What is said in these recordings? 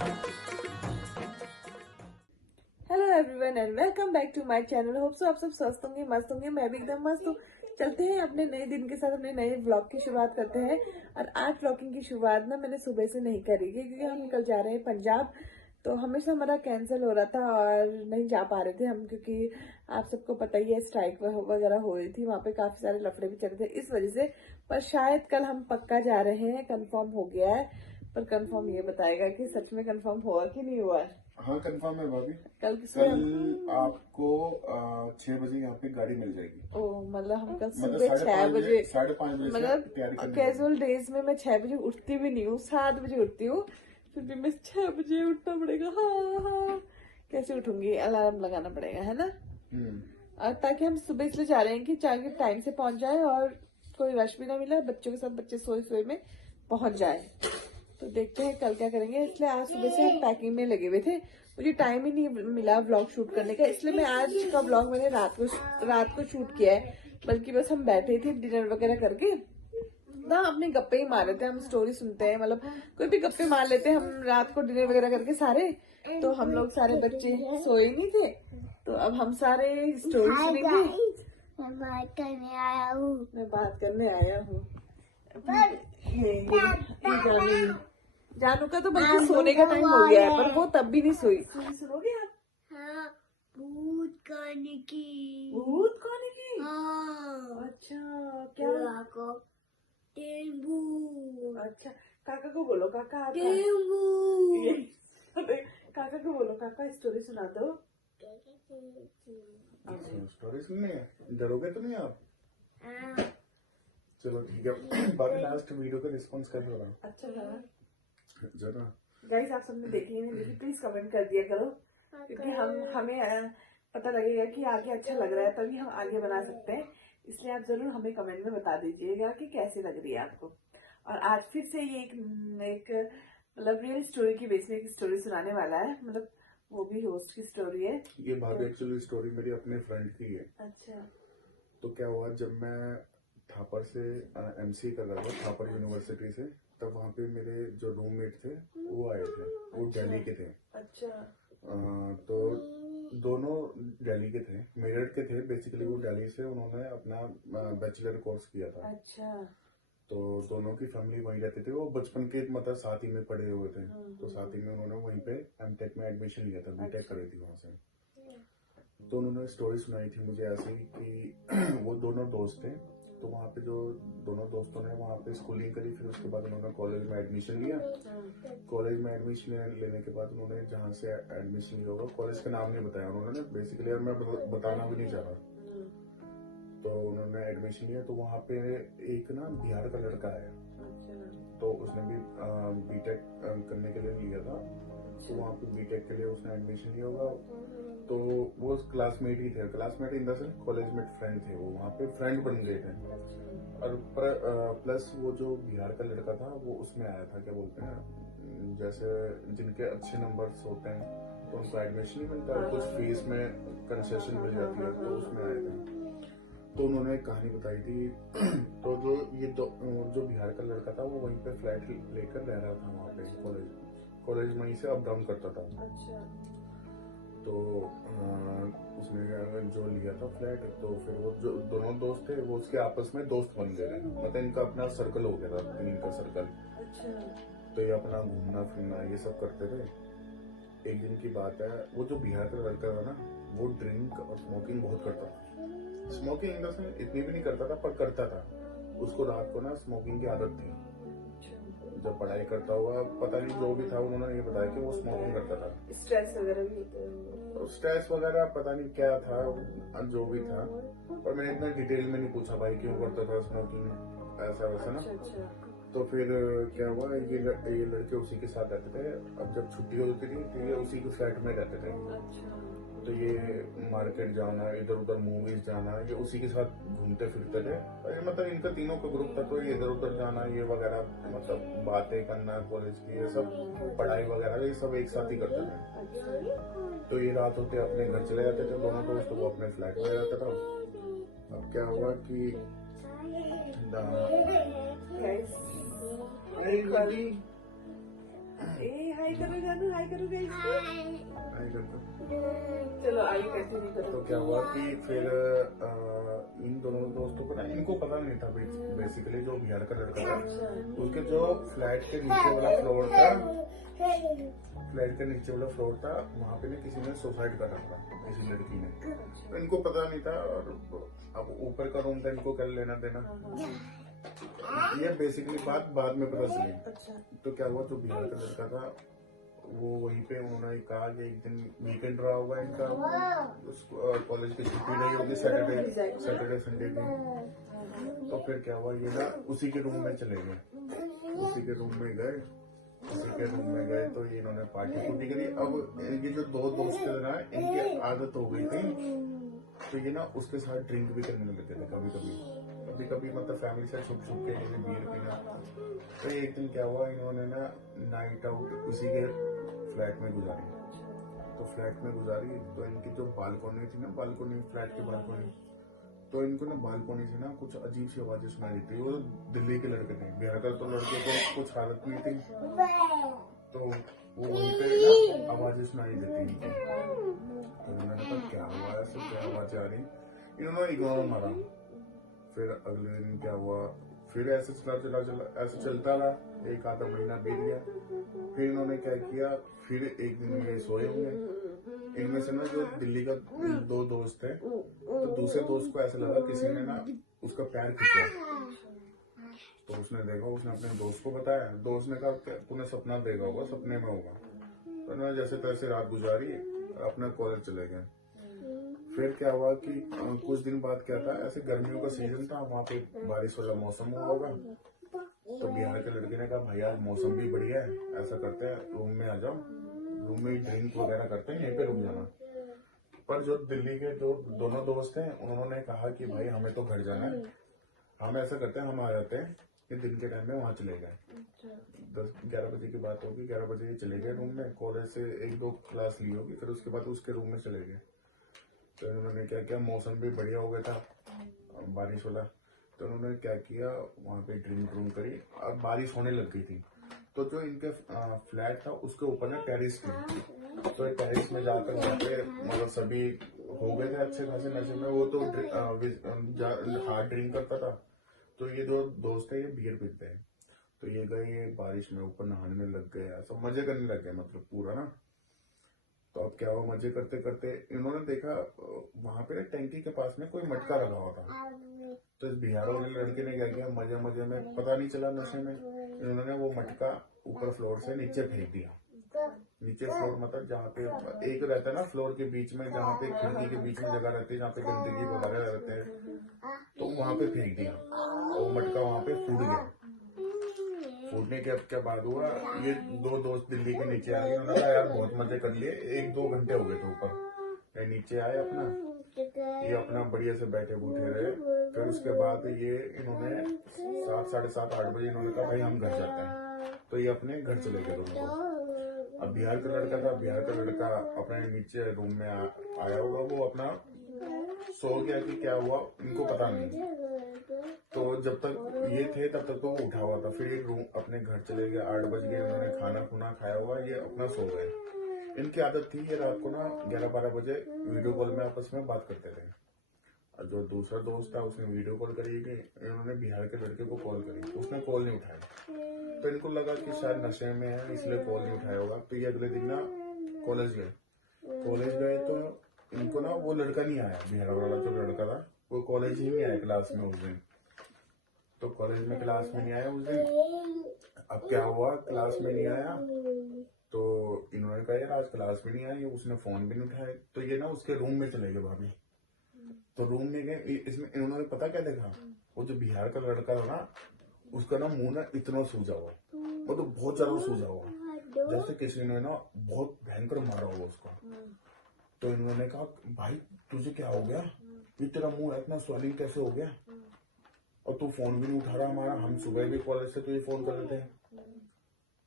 Hello everyone and welcome back to my channel. Hope so आप सब स्वस्थ होंगे, मस्त होंगे। मैं भी एकदम मस्त हूँ। चलते हैं अपने नए दिन के साथ, अपने नए व्लॉग की शुरुआत करते हैं। और आज व्लॉगिंग की शुरुआत ना मैंने सुबह से नहीं करी है क्योंकि हम कल जा रहे हैं पंजाब। तो हमेशा हमारा कैंसिल हो रहा था और नहीं जा पा रहे थे हम, क्योंकि आप सबको पता ही है स्ट्राइक वगैरह हो रही थी वहां पे, काफी सारे लफड़े भी चल रहे थे इस वजह से। पर शायद कल हम पक्का जा रहे हैं, कंफर्म हो गया है। पर कंफर्म ये बताएगा कि सच में कंफर्म हुआ कि नहीं हुआ। हाँ कंफर्म है भाभी। कल आपको 6 बजे यहाँ पे गाड़ी मिल जाएगी। ओ मतलब हम कल मतलब सुबह 6 बजे, 5:30 बजे से मतलब तैयारी करनी कैजुअल डेज में मैं 6 बजे उठती भी नहीं हूँ, 7 बजे उठती हूँ। फिर भी मैं 6 बजे उठना पड़ेगा। हाँ हाँ, कैसे उठूंगी, अलार्म लगाना पड़ेगा है ना। होगी। और ताकि हम सुबह इसलिए जा रहे हैं कि ताकि टाइम से पहुंच जाए और कोई रश भी ना मिले, बच्चों के साथ बच्चे सोए सोए में पहुंच जाए। तो देखते हैं कल क्या करेंगे। इसलिए आज सुबह से हम पैकिंग में लगे हुए थे, मुझे टाइम ही नहीं मिला व्लॉग शूट करने का, इसलिए मैं आज का व्लॉग मैंने रात को शूट किया है। बल्कि बस हम बैठे थे डिनर वगैरह करके ना, अपने गप्पे ही मार लेते हैं, हम स्टोरी सुनते हैं, मतलब कोई भी गप्पे मार लेते हैं हम रात को डिनर वगैरह करके सारे। तो हम लोग सारे बच्चे सोए नहीं थे, तो अब हम सारे स्टोरी सुनेंगे। मैं बात करने आया हूँ। मैं बात करने आया हूँ। जानू का तो बल्कि सोने का टाइम हो गया है, पर वो तब भी नहीं सोई। सुनोगे आप? हाँ, भूत खाने की। भूत कौन की? हाँ, अच्छा क्या? को टेम्बू। अच्छा काका को बोलो, काका आता है। टेम्बू। काका को बोलो, काका स्टोरी सुना दो। स्टोरी सुननी है, डरोगे तो नहीं आप? हाँ, चलो ठीक है। बाकी लास्ट वीडियो का रिस्पॉन्स कैसा रहा? अच्छा लगा जरा गाइस, आप सबने देखी नहीं देखी प्लीज कमेंट कर दिया करो, क्योंकि हमें पता लगेगा कि आगे अच्छा लग रहा है, तभी हम आगे बना सकते हैं। इसलिए आप जरूर हमें कमेंट में बता दीजिएगा कि कैसी लग रही है आपको। और आज फिर से ये एक मतलब रियल स्टोरी की बेस में एक स्टोरी सुनाने वाला है, मतलब वो भी होस्ट की स्टोरी है। ये भाभी एक्चुअली स्टोरी मेरी अपने फ्रेंड की है। अच्छा तो क्या हुआ, जब मैं थापर से एमसी कर रहा था, थापर यूनिवर्सिटी से, तब वहाँ पे मेरे जो रूममेट थे वो आए थे, वो दिल्ली के थे। अच्छा तो दोनों दिल्ली के थे, मेरठ के थे बेसिकली। वो दिल्ली से उन्होंने अपना बैचलर कोर्स किया था। अच्छा तो दोनों की फैमिली वहीं रहते थे, वो बचपन के मतलब साथ ही में पढ़े हुए थे। तो साथ ही में उन्होंने वहीं पे एमटेक में एडमिशन लिया था, बीटेक करी थी वहां से। तो उन्होंने स्टोरी सुनाई थी मुझे ऐसी कि वो दोनों दोस्त थे। तो वहाँ पे जो दोनों दोस्तों ने वहाँ पे स्कूलिंग करी, फिर उसके बाद उन्होंने कॉलेज में एडमिशन लिया। कॉलेज में एडमिशन लेने के बाद उन्होंने जहाँ से एडमिशन लिया होगा, कॉलेज का नाम नहीं बताया उन्होंने बेसिकली, और मैं बताना भी नहीं चाह रहा। तो उन्होंने एडमिशन लिया, तो वहाँ पे एक ना बिहार का लड़का है, तो उसने भी बीटेक करने के लिए लिया था। तो वहाँ पे बीटेक के लिए उसने एडमिशन लिया होगा। तो वो क्लासमेट ही थे, classmate in the sense collegemate friend थे, वो वहाँ पे फ्रेंड बन गए थे। और प्लस वो जो बिहार का लड़का था वो उसमें आया था, क्या बोलते हैं, जैसे जिनके अच्छे नंबर्स होते हैं तो उनको एडमिशन नहीं मिलता, कुछ फीस में कंसेशन मिल जाती है, तो उसमें आए थे। तो उन्होंने एक कहानी बताई थी। तो जो बिहार का लड़का था वो वहीं पे फ्लैट लेकर रह रहा था वहाँ पे, कॉलेज वहीं से अप डाउन करता था। अच्छा तो उसने जो लिया था फ्लैट, तो फिर वो जो दोनों दोस्त थे वो उसके आपस में दोस्त बन गए, मतलब इनका अपना सर्कल हो गया था, इनका सर्कल। अच्छा तो ये अपना घूमना फिरना ये सब करते थे। एक दिन की बात है, वो जो बिहार का लड़का था ना, वो ड्रिंक और स्मोकिंग बहुत करता था। स्मोकिंग इन द सेंस इतनी भी नहीं करता था, पर करता था। उसको रात को ना स्मोकिंग की आदत थी। जब पढ़ाई करता हुआ, पता नहीं जो भी था, उन्होंने ये बताया कि वो स्मोकिंग करता था। स्ट्रेस वगैरह भी होता है, स्ट्रेस वगैरह पता नहीं क्या था, जो भी था, पर मैंने इतना डिटेल में नहीं पूछा भाई क्यों करता था स्मोकिंग, ऐसा वैसा ना। अच्छा तो फिर क्या हुआ, ये लड़के उसी के साथ रहते थे। अब जब छुट्टी होती थी तो ये उसी के फ्लैट में रहते थे। अच्छा तो ये मार्केट जाना, इधर उधर मूवीज जाना, ये उसी के साथ घूमते फिरते थे। और मतलब इनका तीनों का ग्रुप था, तो ये इधर उधर जाना ये वगैरह, मतलब बातें करना कॉलेज की, ये सब पढ़ाई वगैरह ये सब एक साथ ही करते थे। तो ये रात होते अपने घर चले जाते थे दोनों दोस्त, तो वो अपने फ्लैट में रहता था। अब क्या हुआ कि ए हाय करो जानू, हाय करो गाइस। नहीं करता। चलो आगे कंटिन्यू करो। तो क्या हुआ कि फिर इन दोनों दोस्तों को ना, इनको पता नहीं था बेसिकली जो बिहार का लड़का था उसके जो फ्लैट के नीचे वाला फ्लोर था, फ्लैट के नीचे वाला फ्लोर था, वहाँ पे ना किसी ने सुसाइड कर रखा था, किसी लड़की ने। तो इनको पता नहीं था, और अब ऊपर का रूम था, इनको क्या लेना देना। ये बेसिकली बात बाद में पता चली। अच्छा। तो क्या हुआ, जो बिहार का लड़का था वो वहीं पे, उन्होंने कहा कि एक दिन वीकेंड रहा होगा इनका, कॉलेज की छुट्टी नहीं होगी, सैटरडे संडे की। तो फिर क्या हुआ, ये ना उसी के रूम में चले गए, उसी के रूम में गए, उसी के रूम में गए। तो ये इन्होंने पार्टी पुर्टी करी। अब ये जो दो दोस्त थे ना, इनकी आदत हो गई थी, तो ये ना उसके साथ ड्रिंक भी करने लगे थे कभी कभी, मतलब फैमिली से छुप छुप के बीयर पीना। तो एक दिन क्या हुआ, इन्होंने ना नाइट आउट उसी के फ्लैट में गुजारी। तो फ्लैट में गुजारी, तो इनकी जो बालकोनी थी ना, बालकोनी, फ्लैट की बालकोनी, तो इनको ना बालकोनी से ना कुछ अजीब सी आवाजें सुनाई देती। वो दिल्ली के लड़के थे, बिहार का तो लड़के को कुछ हालत नहीं थी, तो वो वहीं पे ना आवाजें सुनाई देती इनको। तो इन्होंने कहा क्या हुआ, ऐसे क्या आवाजें आ रही, इन्होंने इग्नोर मारा। फिर अगले दिन क्या हुआ, फिर ऐसे ऐसे चलता रहा, एक आधा महीना बीत गया। फिर इन्होंने क्या किया, फिर एक दिन ये सोए होंगे, इनमें से ना जो दिल्ली का दो दोस्त थे, तो दूसरे दोस्त को ऐसा लगा किसी ने ना उसका पैर खींचा। तो उसने देखा, उसने अपने दोस्त को बताया, दोस्त ने कहा तूने सपना देखा होगा, सपने में होगा। तो उन्होंने जैसे तैसे रात गुजारी, अपना कॉलेज चले गए। फिर क्या हुआ कि कुछ दिन बाद क्या था, ऐसे गर्मियों का सीजन था, वहाँ पे बारिश वाला मौसम हुआ होगा। तो बिहार के लड़के ने कहा भाई आज मौसम भी बढ़िया है, ऐसा करते हैं रूम में आ जाओ, रूम में ड्रिंक वगैरह करते हैं, यहीं पे रुक जाना। पर जो दिल्ली के जो दोनों दोस्त हैं, उन्होंने कहा कि भाई हमें तो घर जाना है, हम ऐसा करते हैं, हम आ जाते हैं। कि दिन के टाइम में वहाँ चले गए, 10-11 बजे की बात होगी, 11 बजे ये चले गए रूम में, कॉलेज से 1-2 क्लास ली होगी, फिर उसके बाद उसके रूम में चले गए। तो इन्होंने क्या किया, मौसम भी बढ़िया हो गया था, बारिश वाला। तो उन्होंने क्या किया, वहाँ पे ड्रिंक करी, अब बारिश होने लग गई थी। तो जो इनके फ्लैट था उसके ऊपर ना टेरिस थी, तो टेरिस में जाकर वहाँ पे मतलब सभी हो गए थे अच्छे खासे नशे में। वो तो हार्ड ड्रिंक करता था, तो ये दो दोस्त है, ये बियर पीते हैं। तो ये गए, ये बारिश में ऊपर नहाने लग गए, सब मजे करने लग गए, मतलब पूरा ना। तो अब क्या हुआ, मजे करते करते इन्होंने देखा वहां पे टैंकी के पास में कोई मटका रखा हुआ था। तो इस बिहार वाले लड़के ने क्या किया, मजे मजे में, पता नहीं चला नशे में, इन्होंने वो मटका ऊपर फ्लोर से नीचे फेंक दिया। नीचे फ्लोर मतलब जहाँ पे एक रहता है ना फ्लोर के बीच में, जहाँ पे खिड़की के बीच में जगह रहती है, जहाँ पे गंदगी वगैरह रहते हैं, तो वहां पे फेंक दिया। वो मटका वहां पे फूट गया। फूटने के अब क्या बाद हुआ, ये दो दोस्त दिल्ली के नीचे आ गए, उन्होंने कहा यार बहुत मजे कर लिए, 1-2 घंटे हो गए थे ऊपर। नीचे आए अपना, ये अपना बढ़िया से बैठे बूठे रहे। फिर उसके बाद ये इन्होंने 7, 7:30, 8 बजे इन्होंने कहा भाई हम घर जाते हैं। तो ये अपने घर चले गए दोनों दोस्त। अब बिहार का लड़का था, बिहार का लड़का अपने नीचे रूम में आया होगा, वो अपना सो गया कि क्या हुआ इनको पता नहीं। तो जब तक ये थे तब तक तो वो उठा हुआ था। फिर ये रूम अपने घर चले गए, 8 बज गए, उन्होंने खाना खुना खाया हुआ, ये अपना सो गए। इनकी आदत थी ये रात को ना 11-12 बजे वीडियो कॉल में आपस में बात करते थे। और जो दूसरा दोस्त था उसने वीडियो कॉल करी कि इन्होंने बिहार के लड़के को कॉल करी, उसने कॉल नहीं उठाया। तो इनको लगा कि शायद नशे में है इसलिए कॉल नहीं उठाया होगा। तो ये अगले दिन ना कॉलेज गए तो इनको ना वो लड़का नहीं आया, बिहार वाला जो लड़का था वो कॉलेज ही नहीं आया क्लास में उस दिन। तो कॉलेज में क्लास में नहीं आया उस दिन। अब क्या हुआ, क्लास में नहीं आया तो इन्होंने कहा यार आज क्लास में नहीं आया, उसने फोन भी नहीं उठाया। तो ये ना उसके रूम में चले गए भाभी। तो रूम में गए, इसमें इन्होंने पता क्या देखा, वो जो बिहार का लड़का था ना उसका ना मुंह ना इतना सूजा हुआ, वो तो बहुत ज्यादा सूजा हुआ, जैसे किसी ने ना बहुत भयंकर मारा हुआ उसका। तो इन्होंने कहा भाई तुझे क्या हो गया, ये तेरा मुंह इतना स्वेलिंग कैसे हो गया, और तू फोन भी नहीं उठा रहा हमारा, हम सुबह भी कॉलेज से तुझे फोन कर रहे थे।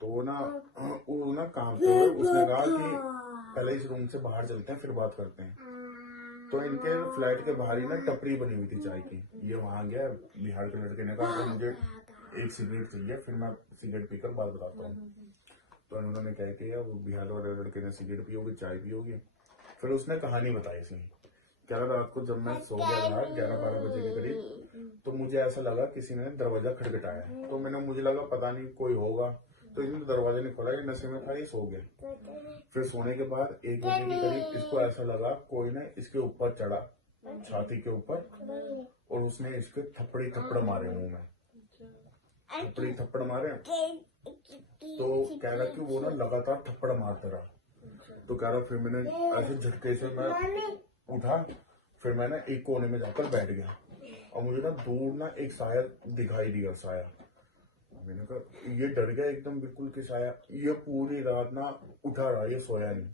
तो वो ना काम पे उसने कहा कि पहले इस रूम से बाहर चलते हैं फिर बात करते हैं। तो इनके फ्लैट के बाहर ही ना टपरी बनी हुई थी चाय की। ये वहां गया, बिहार के लड़के ने कहा मुझे एक सिगरेट चाहिए, फिर मैं सिगरेट पीकर बात बताता हूँ। तो उन्होंने क्या किया, वो बिहार वाले लड़के ने सिगरेट पी होगी, चाय पी होगी। फिर उसने कहानी बताई इसमें, कह रहा रात को जब मैं सो गया था 11-12 बजे के करीब, तो मुझे ऐसा लगा किसी ने दरवाजा खटखटाया। तो मुझे लगा पता नहीं कोई होगा, तो इसने दरवाजा नहीं खोला, ये नशे में था, ये सो गया। फिर सोने के बाद 1 बजे के करीब इसको ऐसा लगा कोई ने इसके ऊपर चढ़ा, छाती के ऊपर, और उसने इसके थप्पड़ मारे मुंह में, थप्पड़ मारे। तो कह रहा कि वो ना लगातार थप्पड़ मारता रहा। तो कह रहा फिर मैंने ऐसे झटके से मैं उठा, फिर मैंने एक कोने में जाकर बैठ गया, और मुझे ना दूर ना एक साया दिखाई दिया, साया। मैंने कहा ये डर गया एकदम बिल्कुल कि साया। ये पूरी रात ना उठा रहा, ये सोया नहीं।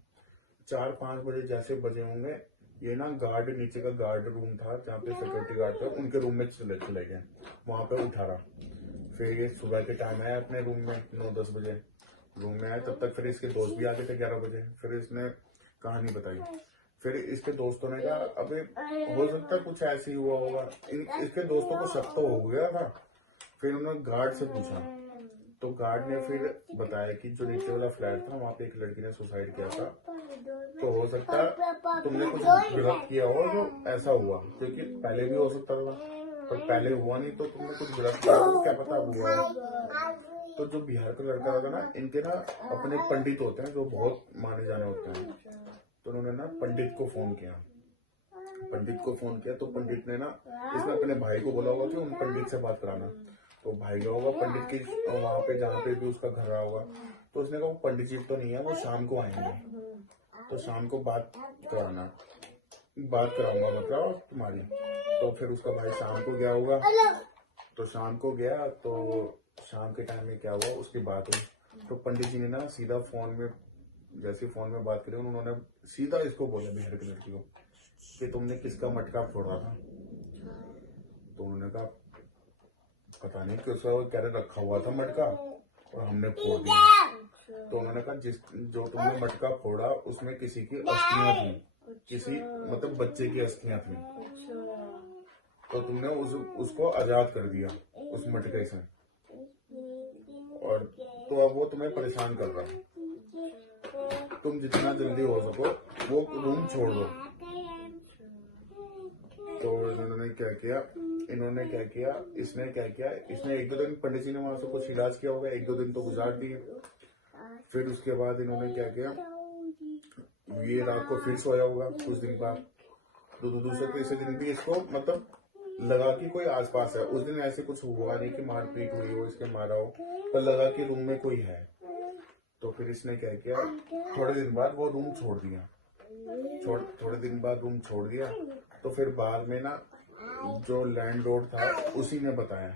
4-5 बजे जैसे बजे होंगे, ये ना गार्ड, नीचे का गार्ड रूम था जहाँ पे सिक्योरिटी गार्ड था, उनके रूम में चले गए, वहां पे उठा रहा। फिर ये सुबह के टाइम आया अपने रूम में, 9-10 बजे रूम में आया। तब तक फिर इसके दोस्त भी आ गए थे 11 बजे। फिर इसने कहानी बताई। फिर इसके दोस्तों ने कहा अबे हो सकता है कुछ ऐसे ही हुआ होगा। इसके दोस्तों को शक तो हो गया था। फिर उन्होंने गार्ड से पूछा, तो गार्ड ने फिर बताया कि जो नीचे वाला फ्लैट था वहाँ पे एक लड़की ने सुसाइड किया था, तो हो सकता है तुमने कुछ गलत किया हो जो ऐसा हुआ, क्योंकि पहले भी हो सकता था, पर पहले हुआ नहीं, तो तुमने कुछ गलत किया तो क्या पता हुआ है। तो जो बिहार का लड़का था ना, इनके ना अपने पंडित होते हैं जो बहुत माने जाने होते हैं। तो उन्होंने ना पंडित को फोन किया, तो पंडित ने ना, इसने अपने भाई को बोला होगा कि उन पंडित से बात कराना। तो भाई गया होगा पंडित की वहां पे जहाँ पे भी उसका घर रहा होगा। तो उसने कहा वो पंडित जी तो नहीं है, वो शाम को आएंगे, तो शाम को बात कराऊंगा मतलब तुम्हारी। तो फिर उसका भाई शाम को गया होगा, तो शाम को गया, तो शाम के टाइम में क्या हुआ उसकी बात हुई। तो पंडित जी ने ना सीधा फोन में, जैसे फोन में बात करी, उन्होंने सीधा इसको बोला बिहार की लड़की को कि तुमने किसका मटका फोड़ा था। तो उन्होंने कहा पता नहीं किसका, कह रहे रखा हुआ था मटका और हमने फोड़ दिया। तो उन्होंने कहा जो तुमने मटका फोड़ा उसमें किसी की अस्थियां थी, किसी मतलब बच्चे की अस्थियां थी, तो तुमने उसको आजाद कर दिया उस मटके से, और तो अब वो तुम्हें परेशान कर रहा है, तुम जितना जल्दी हो सको वो रूम छोड़ दो। तो इन्होंने क्या किया, इसने 1-2 दिन पंडित जी ने वहां से कुछ इलाज किया होगा, 1-2 दिन तो गुजार दिए। फिर उसके बाद इन्होंने क्या किया, ये रात को फिर सोया होगा कुछ दिन बाद। तो दूसरे तीसरे दिन भी इसको मतलब लगा कि कोई आसपास है। उस दिन ऐसे कुछ हुआ नहीं कि मारपीट हुई हो, इसके मारा हो, पर लगा कि रूम में कोई है। तो फिर इसने क्या किया, थोड़े दिन बाद वो रूम छोड़ दिया, तो फिर बाद में ना जो लैंडलॉर्ड था उसी ने बताया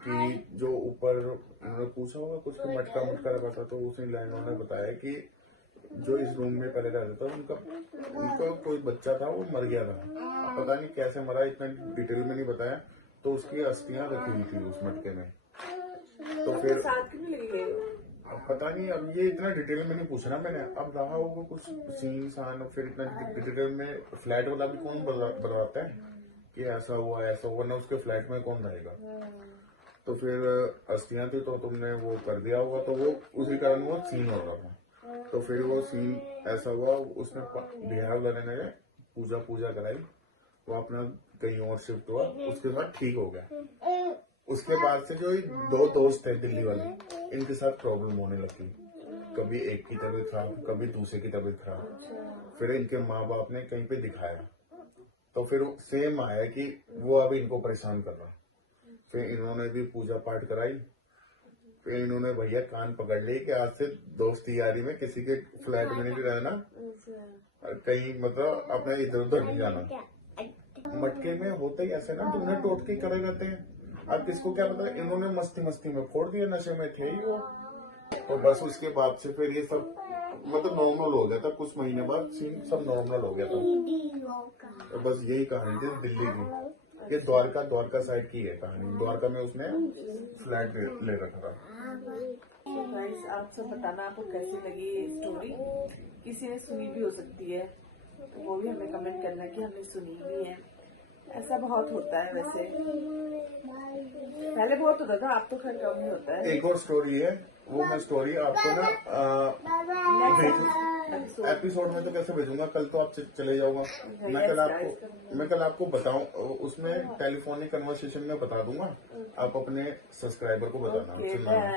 कि जो ऊपर उन्होंने पूछा होगा कुछ मटका रखा था, तो उसी लैंडलॉर्ड ने बताया कि जो इस रूम में पहले रहता था उनका कोई बच्चा था, वो मर गया था, पता नहीं कैसे मरा, इतना डिटेल में नहीं बताया। तो उसकी अस्थियां रखी हुई थी उस मटके में। तो फिर अब पता नहीं, अब ये इतना डिटेल में नहीं पूछना मैंने, अब रहा होगा कुछ सीन सान, फिर इतना डिटेल में फ्लैट वाला भी कौन बताता है कि ऐसा हुआ ना, उसके फ्लैट में कौन रहेगा। तो फिर अस्थियां थी तो तुमने वो कर दिया होगा, तो वो उसी कारण वो सीन हो रहा था। तो फिर वो सीन ऐसा हुआ, उसने बिहार वाले ने पूजा कराई, वो अपना कहीं और शिफ्ट हुआ, उसके बाद ठीक हो गया। उसके बाद से जो 2 दोस्त थे दिल्ली वाले, इनके साथ प्रॉब्लम होने लगी, कभी एक की तबीयत खराब, कभी दूसरे की तबीयत खराब। फिर इनके माँ बाप ने कहीं पे दिखाया, तो फिर सेम आया कि वो अभी इनको परेशान कर रहा। फिर इन्होंने भी पूजा पाठ कराई, फिर इन्होंने भैया कान पकड़ लिए कि आज से दोस्ती यारी में किसी के फ्लैट में नहीं रहना, कहीं मतलब अपने इधर उधर नहीं जाना। मटके में होते ही ऐसे ना, तो उन्हें टोटके करे रहते हैं। अब किसको क्या पता, इन्होंने मस्ती में फोड़ दिया, नशे में थे ही वो। तो बस उसके बाद से फिर ये सब मतलब नॉर्मल हो गया था, कुछ महीने बाद सीन सब नॉर्मल हो गया था। तो बस यही कहानी थी दिल्ली की। ये द्वारका साइड की है कहानी। द्वारका में उसने फ्लैट ले रखा था। गाइस आप सब बताना आपको कैसी लगी ये स्टोरी, किसी ने सुनी भी हो सकती है, तो वो भी हमें कमेंट करना कि हमने सुनी भी है। ऐसा बहुत होता है वैसे, पहले बहुत होता था, अब तो खैर कम ही होता है। एक और स्टोरी है वो मैं स्टोरी आपको ना एपिसोड में तो कैसे भेजूंगा, कल तो आप चले जाऊंगा। मैं कल आपको बताऊं, उसमें टेलीफोनिक कन्वर्सेशन में बता दूंगा, आप अपने सब्सक्राइबर को बताना। ओके सुनाना।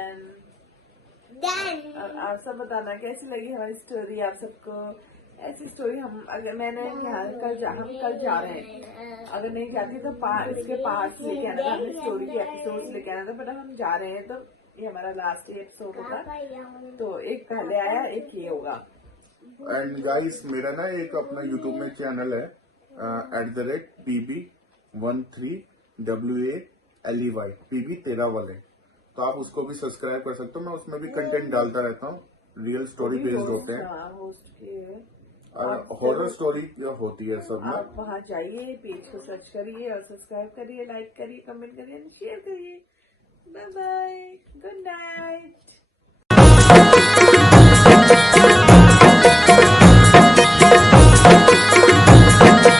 डन। आप सब बताना कैसी लगी हमारी स्टोरी आप सबको। ऐसी स्टोरी हम कल जा रहे हैं, अगर नहीं जाती तो इसके पार्ट्स लेके आना था, हमने स्टोरी के एपिसोड्स लेके आना था, बट अब हम जा रहे हैं तो ये हमारा लास्ट एपिसोड होगा, तो एक पहले आया एक ये होगा। एंड गाइस मेरा ना एक अपना यूट्यूब में चैनल है @PB13WALEY PB 13 वाले, तो आप उसको भी सब्सक्राइब कर सकते हो। मैं उसमें भी कंटेंट डालता रहता हूँ, रियल स्टोरी बेस्ड होते हैं होस्ट के और हॉरर स्टोरी होती है सब में। आप वहाँ जाइए, पेज को सर्च करिए और सब्सक्राइब करिए, लाइक करिए, कमेंट करिए, शेयर करिए। Bye bye, good night.